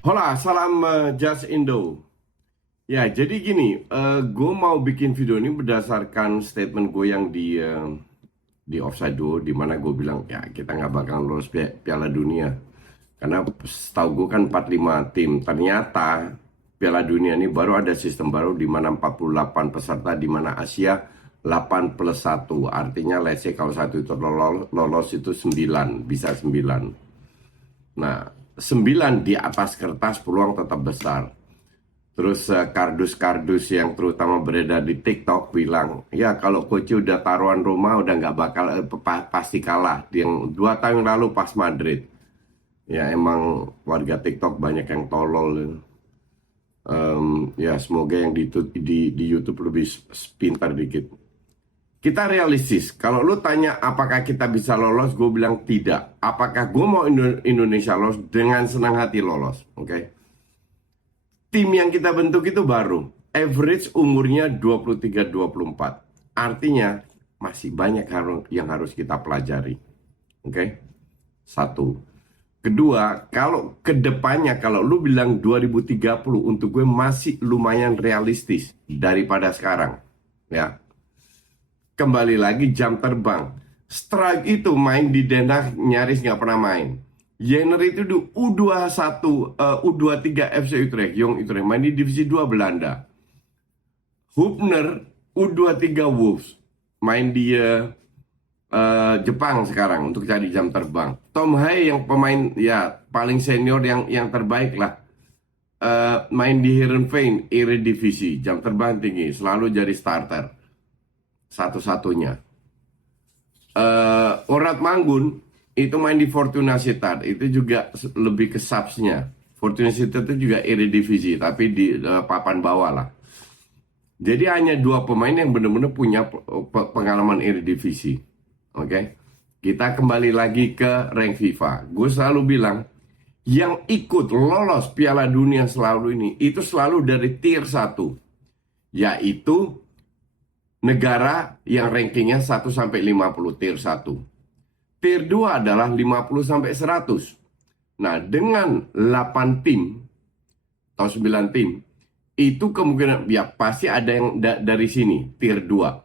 Hola, salam Just Indo. Ya, jadi gini, gue mau bikin video ini berdasarkan statement gue yang di Offside Duo, di mana gue bilang ya kita nggak bakal lolos Piala Dunia. Karena setahu gue kan 45 tim. Ternyata Piala Dunia ini baru ada sistem baru di mana 48 peserta, di mana Asia 8 plus 1. Artinya let's say kalau satu itu lolos itu 9, bisa 9. Nah, 9 di atas kertas peluang tetap besar. Terus kardus-kardus yang terutama beredar di TikTok bilang, ya kalau Coach udah taruhan rumah udah nggak bakal pasti kalah. Yang 2 tahun lalu pas Madrid, ya emang warga TikTok banyak yang tolol. Ya semoga yang di YouTube lebih pintar dikit. Kita realistis. Kalau lu tanya apakah kita bisa lolos, gue bilang tidak. Apakah gue mau Indonesia lolos? Dengan senang hati lolos, oke? Tim yang kita bentuk itu baru. Average umurnya 23-24. Artinya masih banyak yang harus kita pelajari. Oke? Satu. Kedua, kalau kedepannya, kalau lu bilang 2030, untuk gue masih lumayan realistis daripada sekarang. Ya, kembali lagi jam terbang. Strike itu main di Den Haag nyaris nggak pernah main. Jenner itu di U21, U23 FC Utrecht, Jong Utrecht, main di divisi 2 Belanda. Hubner U23 Wolves, main di Jepang sekarang untuk cari jam terbang. Tom Hai yang pemain ya paling senior yang terbaik lah. Main di Heerenveen Eredivisie, jam terbang tinggi, selalu jadi starter satu-satunya. Orat Manggun itu main di Fortuna Sittard, itu juga lebih ke subsnya. Fortuna Sittard itu juga Eredivisie tapi di papan bawah lah. Jadi hanya 2 pemain yang benar-benar punya pengalaman Eredivisie. Oke. Kita kembali lagi ke rank FIFA. Gue selalu bilang yang ikut lolos Piala Dunia selalu ini itu selalu dari tier 1, yaitu negara yang rankingnya 1 sampai 50, tier 1. Tier 2 adalah 50 sampai 100. Nah, dengan 8 tim atau 9 tim, itu kemungkinan ya pasti ada yang dari sini, tier 2.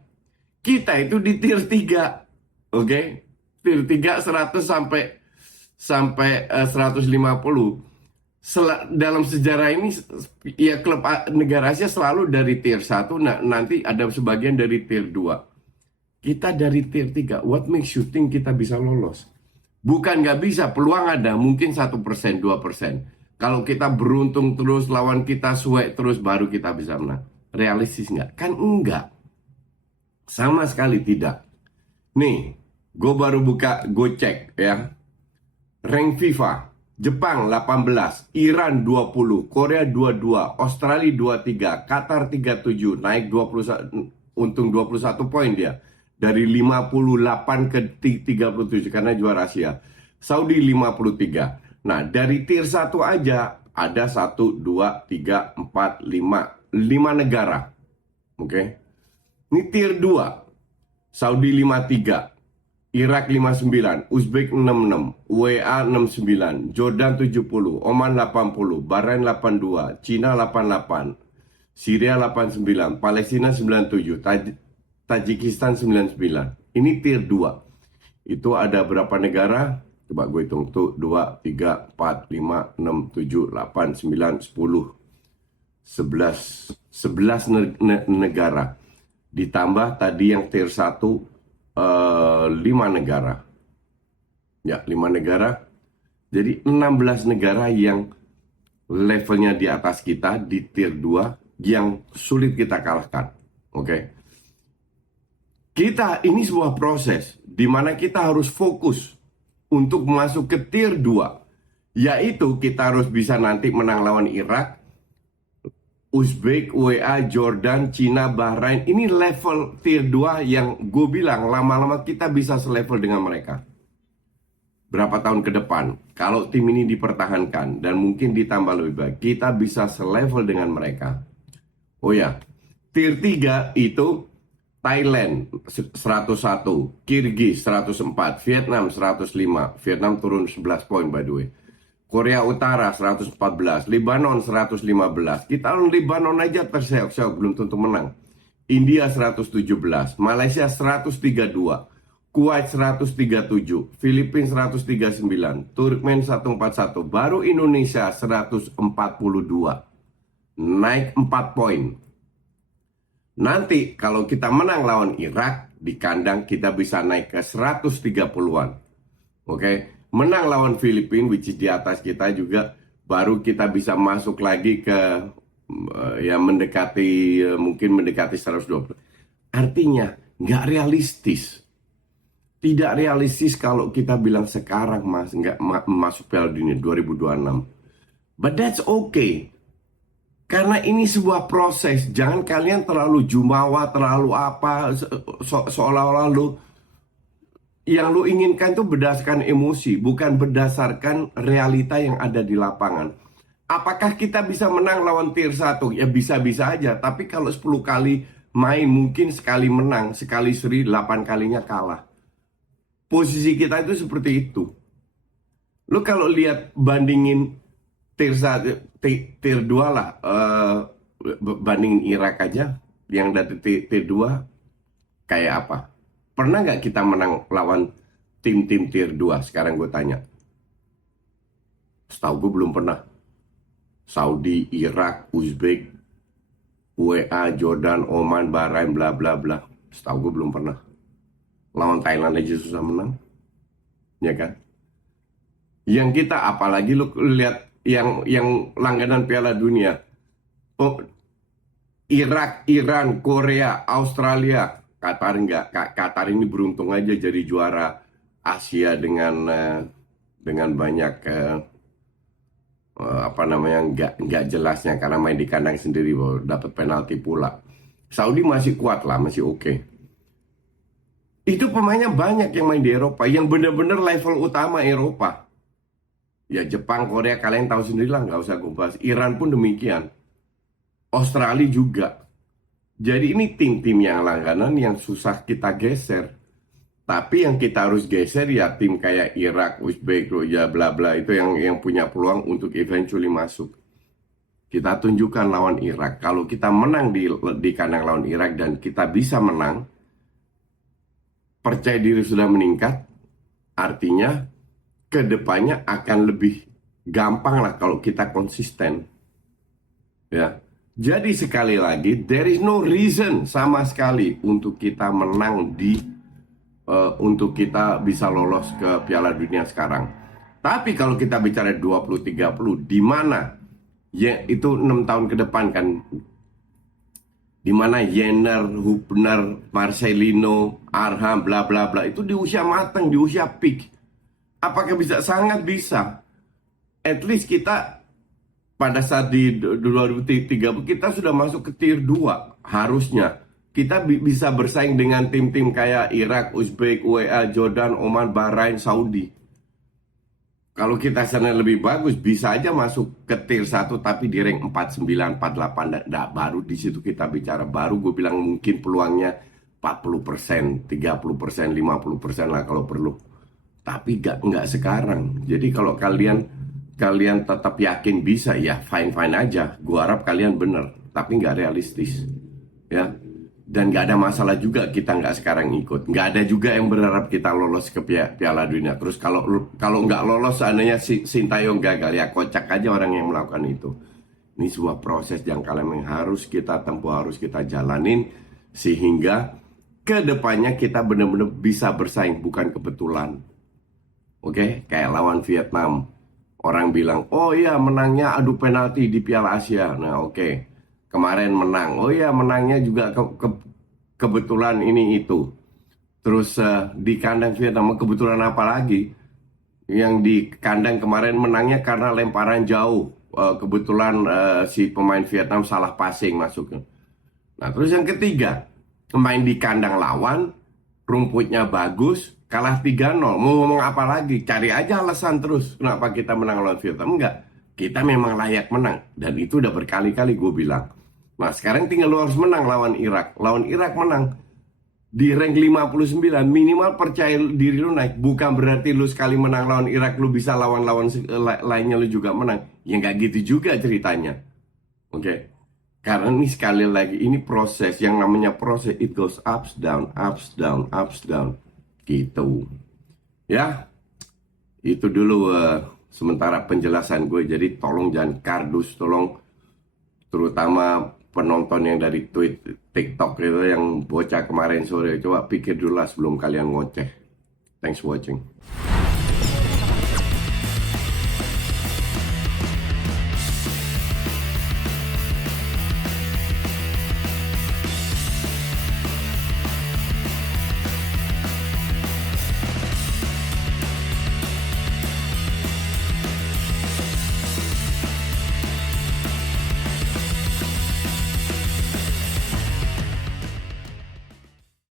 Kita itu di tier 3. Oke? Tier 3 100 sampai 150. Dalam sejarah ini ya klub negara Asia selalu dari tier 1, nah, nanti ada sebagian dari tier 2. Kita dari tier 3. What makes you think kita bisa lolos? Bukan nggak bisa, peluang ada, mungkin 1%, 2%. Kalau kita beruntung terus, lawan kita suek terus, baru kita bisa menang. Realistis nggak? Kan enggak. Sama sekali tidak. Nih, gue baru buka, gue cek ya. Rank FIFA. Jepang 18, Iran 20, Korea 22, Australia 23, Qatar 37, naik 21, untung 21 poin dia. Dari 58 ke 37 karena juara Asia. Saudi 53. Nah, dari tier 1 aja ada 1, 2, 3, 4, 5. 5 negara. Oke. Ini tier 2. Saudi 53. Irak 59, Uzbek 66, WA 69, Jordan 70, Oman 80, Bahrain 82, Cina 88, Syria 89, Palestina 97, Tajikistan 99. Ini tier 2. Itu ada berapa negara? Coba gue hitung tuh, 2, 3, 4, 5, 6, 7, 8, 9, 10, 11 negara. Ditambah tadi yang tier 1, 5 negara. Ya, 5 negara. Jadi 16 negara yang levelnya di atas kita di tier 2 yang sulit kita kalahkan. Oke. Kita ini sebuah proses di mana kita harus fokus untuk masuk ke tier 2. Yaitu kita harus bisa nanti menang lawan Irak, Uzbek, WA, Jordan, Cina, Bahrain. Ini level tier 2 yang gue bilang lama-lama kita bisa selevel dengan mereka. Berapa tahun ke depan, kalau tim ini dipertahankan dan mungkin ditambah lebih baik, kita bisa selevel dengan mereka. Oh ya, tier 3 itu Thailand 101, Kirgiz 104, Vietnam 105. Vietnam turun 11 poin by the way. Korea Utara 114, Lebanon 115. Kita lawan Lebanon aja terseok-seok belum tentu menang. India 117, Malaysia 132, Kuwait 137, Filipina 139, Turkmen 141, baru Indonesia 142. Naik 4 poin. Nanti kalau kita menang lawan Irak di kandang kita bisa naik ke 130-an. Oke, menang lawan Filipina which is di atas kita juga baru kita bisa masuk lagi ke ya mendekati mungkin mendekati 120. Artinya nggak realistis. Tidak realistis kalau kita bilang sekarang nggak masuk Piala Dunia 2026. But that's okay. Karena ini sebuah proses. Jangan kalian terlalu jumawa, terlalu apa seolah-olah yang lu inginkan itu berdasarkan emosi, bukan berdasarkan realita yang ada di lapangan. Apakah kita bisa menang lawan tier 1? Ya bisa-bisa aja. Tapi kalau 10 kali main mungkin sekali menang, sekali seri, 8 kalinya kalah. Posisi kita itu seperti itu. Lu kalau lihat bandingin tier 1, tier 2 lah. Bandingin Irak aja. Yang dari tier 2 kayak apa? Pernah nggak kita menang lawan tim-tim tier 2? Sekarang gue tanya. Setahu gue belum pernah. Saudi, Irak, Uzbek, UEA, Jordan, Oman, Bahrain, bla bla bla. Setahu gue belum pernah. Lawan Thailand aja susah menang. Ya kan? Yang kita apalagi lu lihat yang langganan Piala Dunia. Oh, Irak, Iran, Korea, Australia, Qatar enggak. Qatar ini beruntung aja jadi juara Asia dengan banyak nggak jelasnya karena main di kandang sendiri, dapat penalti pula. Saudi masih kuat lah, masih oke. Itu pemainnya banyak yang main di Eropa, yang benar-benar level utama Eropa. Ya Jepang, Korea kalian tahu sendiri lah, nggak usah gue bahas. Iran pun demikian, Australia juga. Jadi ini tim-tim yang langganan yang susah kita geser. Tapi yang kita harus geser ya tim kayak Irak, Uzbek, ya bla bla itu yang punya peluang untuk eventually masuk. Kita tunjukkan lawan Irak. Kalau kita menang di kandang lawan Irak dan kita bisa menang, percaya diri sudah meningkat. Artinya kedepannya akan lebih gampang lah kalau kita konsisten. Ya. Jadi sekali lagi, there is no reason sama sekali untuk kita menang untuk kita bisa lolos ke Piala Dunia sekarang. Tapi kalau kita bicara 2030, di mana ya itu 6 tahun ke depan kan, di mana Jenner, Hubner, Marcelino, Arham, bla bla bla itu di usia matang, di usia peak. Apakah bisa? Sangat bisa. At least kita pada saat di 2030 kita sudah masuk ke tier 2 harusnya. Kita bisa bersaing dengan tim-tim kayak Irak, Uzbek, UEA, Jordan, Oman, Bahrain, Saudi. Kalau kita sana lebih bagus, bisa aja masuk ke tier 1 tapi di rank 49, 48. Nah, baru di situ kita bicara. Baru gue bilang mungkin peluangnya 40%, 30%, 50% lah kalau perlu. Tapi nggak sekarang. Jadi kalau kalian tetap yakin bisa, ya fine-fine aja. Gue harap kalian bener. Tapi nggak realistis. Ya. Dan nggak ada masalah juga kita nggak sekarang ikut. Nggak ada juga yang berharap kita lolos ke Piala Dunia. Terus kalau nggak lolos seandainya Sintayong gagal, ya kocak aja orang yang melakukan itu. Ini sebuah proses jangka panjang yang harus kita tempuh, harus kita jalanin. Sehingga kedepannya kita benar-benar bisa bersaing, bukan kebetulan. Oke, kayak lawan Vietnam. Orang bilang, oh iya menangnya adu penalti di Piala Asia. Nah oke. Kemarin menang, oh ya menangnya juga kebetulan ini itu. Terus di kandang Vietnam kebetulan apa lagi? Yang di kandang kemarin menangnya karena lemparan jauh. Kebetulan si pemain Vietnam salah passing masuknya. Nah terus yang ketiga, main di kandang lawan, rumputnya bagus, kalah 3-0. Mau ngomong apa lagi? Cari aja alasan terus kenapa kita menang lawan Vietnam. Enggak, kita memang layak menang. Dan itu udah berkali-kali gue bilang. Nah sekarang tinggal lu harus menang lawan Irak. Lawan Irak menang. di rank 59, minimal percaya diri lu naik. Bukan berarti lu sekali menang lawan Irak lu bisa lawan-lawan lainnya lu juga menang. Ya nggak gitu juga ceritanya. Oke. Karena ini sekali lagi ini proses, yang namanya proses, it goes ups down, ups down, ups down. Gitu. Ya, itu dulu sementara penjelasan gue. Jadi tolong jangan kardus, tolong, terutama penonton yang dari tweet TikTok itu yang bocah kemarin sore, coba pikir dulu lah sebelum kalian ngoceh. Thanks for watching.